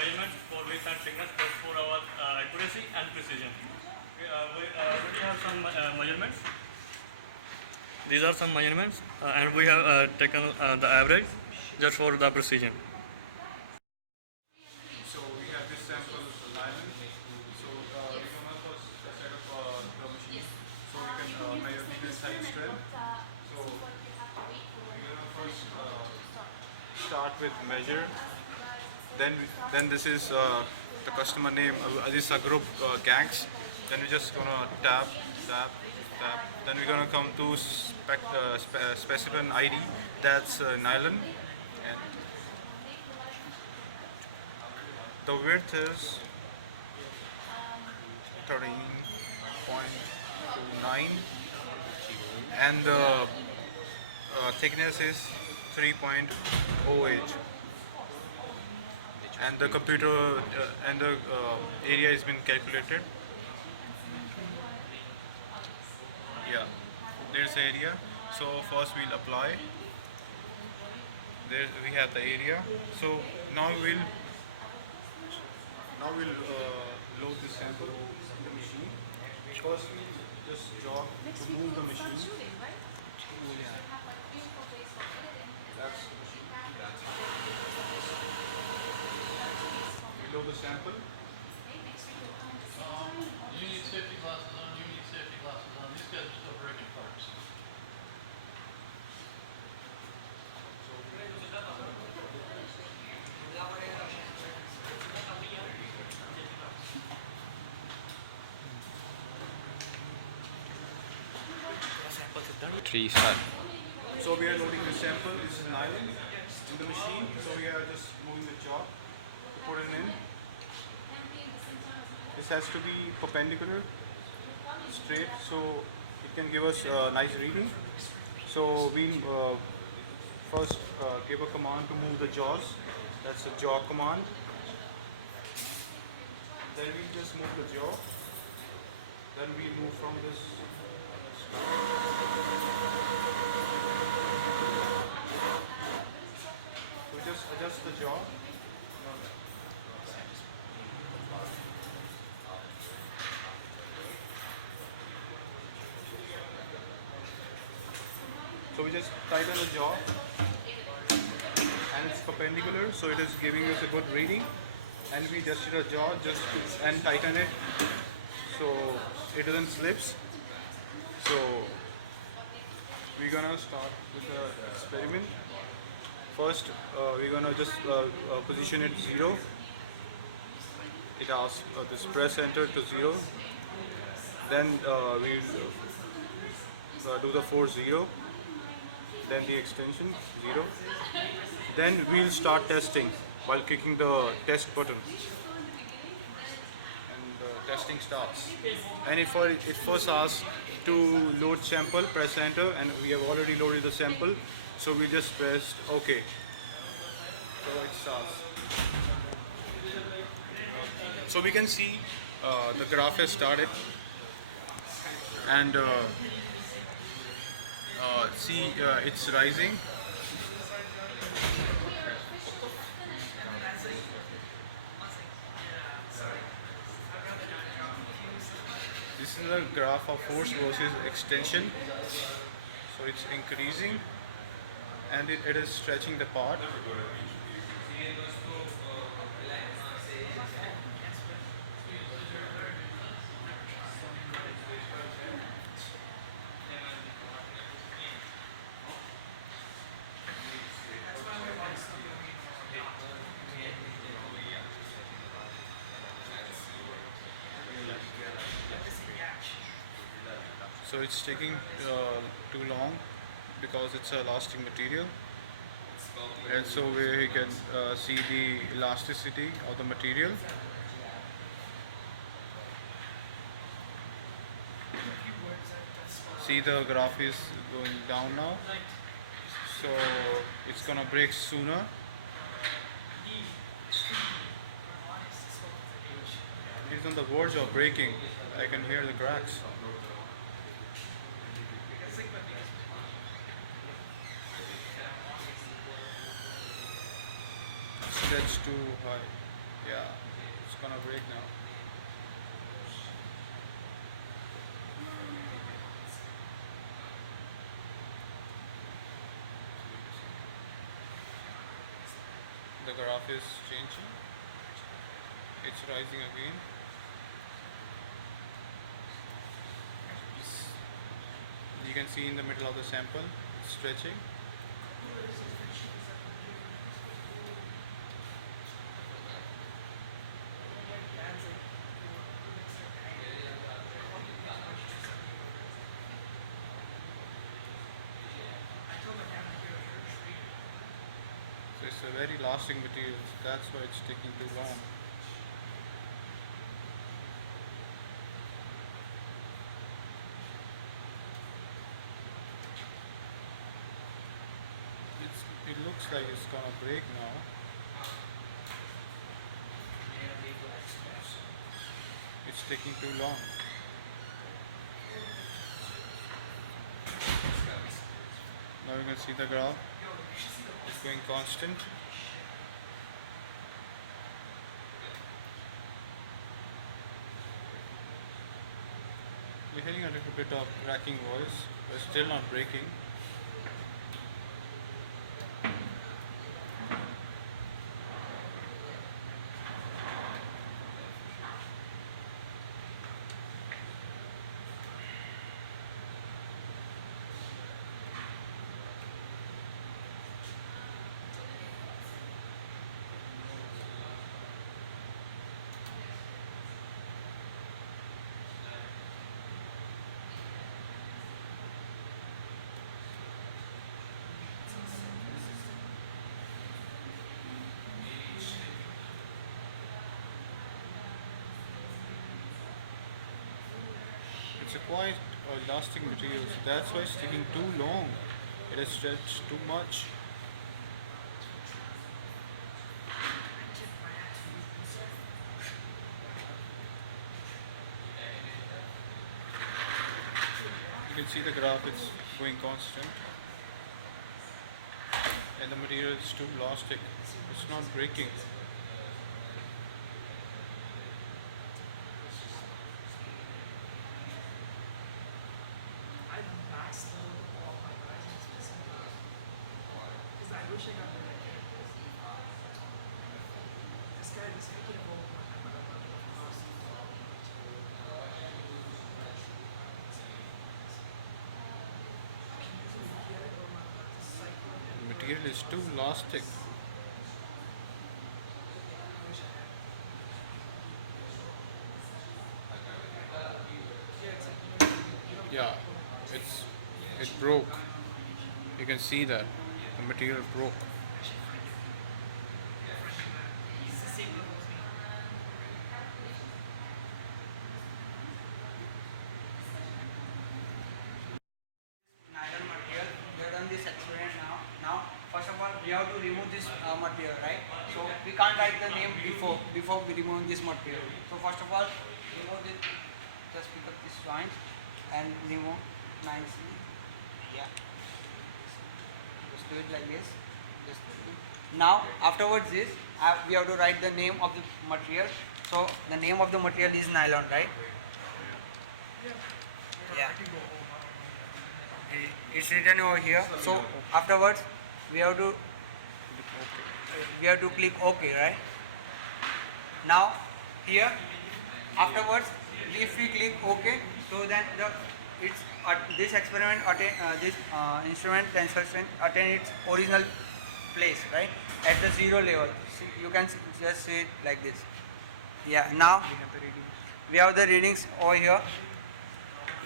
measurements for width and thickness for our accuracy and precision. We have some measurements. These are some measurements, and we have taken the average just for the precision. So we have this sample nylon. So we're gonna first set up the machine so we can measure thickness, height, strength. So we're gonna first start with measure. Then this is the customer name. This is a group gangs. Then we're just gonna tap, tap, tap. Then we're gonna come to specimen ID. That's nylon, and the width is 13.29 and the thickness is 3.08 and the computer and the area has been calculated. Yeah, there's the area. So first we'll apply. There we have the area. So now we'll load the sample in the machine. First, just jog to move the machine. That's the machine. We load the sample. You need safety glasses on, you need safety glasses on. These guys are still breaking parts. So we are loading the sample. This is nylon in the machine. So we are just moving the jaw to put it in. This has to be perpendicular, straight, so it can give us a nice reading. So we'll first give a command to move the jaws. That's a jaw command. Then we just move the jaw. Then we move from this. We just adjust the jaw. So we just tighten the jaw and it's perpendicular, so it is giving us a good reading. And we adjusted the jaw and tighten it so it doesn't slips. So we're gonna start with the experiment. First, we're gonna just position it 0. It asks this press enter to 0. Then we'll do the force 0. Then the extension 0. Then we'll start testing while clicking the test button. And testing starts. And it first asks to load sample, press enter, and we have already loaded the sample. So we just pressed OK. So it starts. So we can see the graph has started, and see it's rising. This is the graph of force versus extension. So it's increasing and it is stretching the part. So it's taking too long because it's a elastic material, and so we can see the elasticity of the material. See, the graph is going down now, so it's gonna break sooner. It's on the verge of breaking. I can hear the cracks. That's too high. Yeah, it's gonna break now. The graph is changing. It's rising again. You can see in the middle of the sample, it's stretching. So it's a very lasting material. That's why it's taking too long. It looks like it's gonna break now. It's taking too long. Now you can see the graph. It's going constant. We're hearing a little bit of cracking voice, but still not breaking. It's a quite elastic material, so that's why it's taking too long. It has stretched too much. You can see the graph, it's going constant. And the material is too elastic. It's not breaking. The material is too elastic. Yeah, it broke. You can see that the material broke. Nylon material. We have done this experiment now. Now, first of all, we have to remove this material, right? So we can't write the name before we remove this material. So first of all, remove this. Just pick up this joint and remove nicely. Yeah. Just do it like this. Just now, afterwards, we have to write the name of the material. So the name of the material is nylon, right? Yeah. It's written over here. So afterwards we have to click OK, right? Now here afterwards if we click OK, so then this experiment this instrument tensile strength attain its original place, right, at the zero level. So you can just see it like this. Yeah. Now we have the readings over here.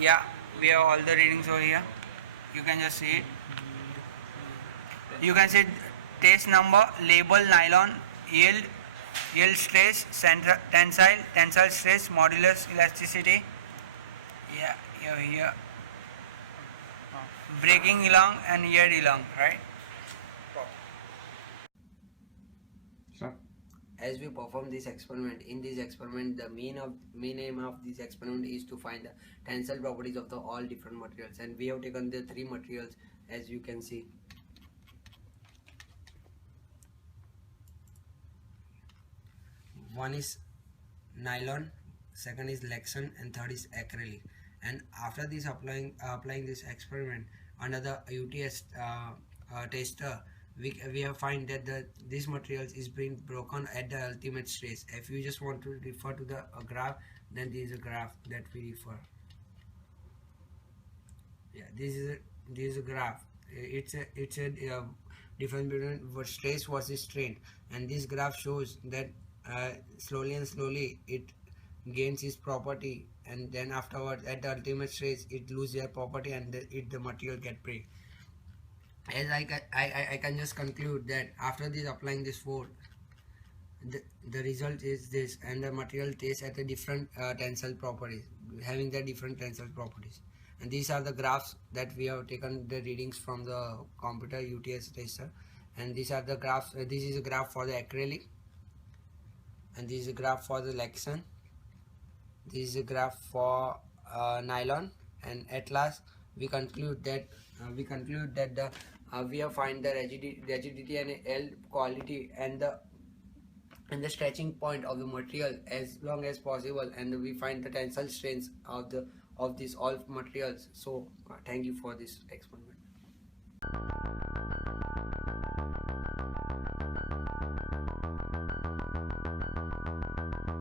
Yeah, we have all the readings over here. You can just see it. You can see test number, label, nylon, yield stress, tensile stress, modulus elasticity. Yeah, here. Breaking along and yield along, right? As we perform this experiment, in this experiment the main aim of this experiment is to find the tensile properties of the all different materials, and we have taken the three materials as you can see. one is nylon, second is Lexan, and third is acrylic. And after this applying this experiment under the UTS tester, we have find that this materials is being broken at the ultimate stress. If you just want to refer to the graph, then this is a graph that we refer. Yeah, this is a graph. It's a difference between stress versus strain, and this graph shows that slowly and slowly it gains its property, and then afterwards at the ultimate stress it loses their property, and the material get break. As I can just conclude that after this applying this force, the result is this, and the material tastes at a different tensile properties, having the different tensile properties. And these are the graphs that we have taken the readings from the computer UTS tester, and these are the graphs. This is a graph for the acrylic, and this is a graph for the Lexan. This is a graph for nylon, and at last we conclude that we have find the rigidity and L quality and the stretching point of the material as long as possible, and we find the tensile strengths of these all materials. So thank you for this experiment.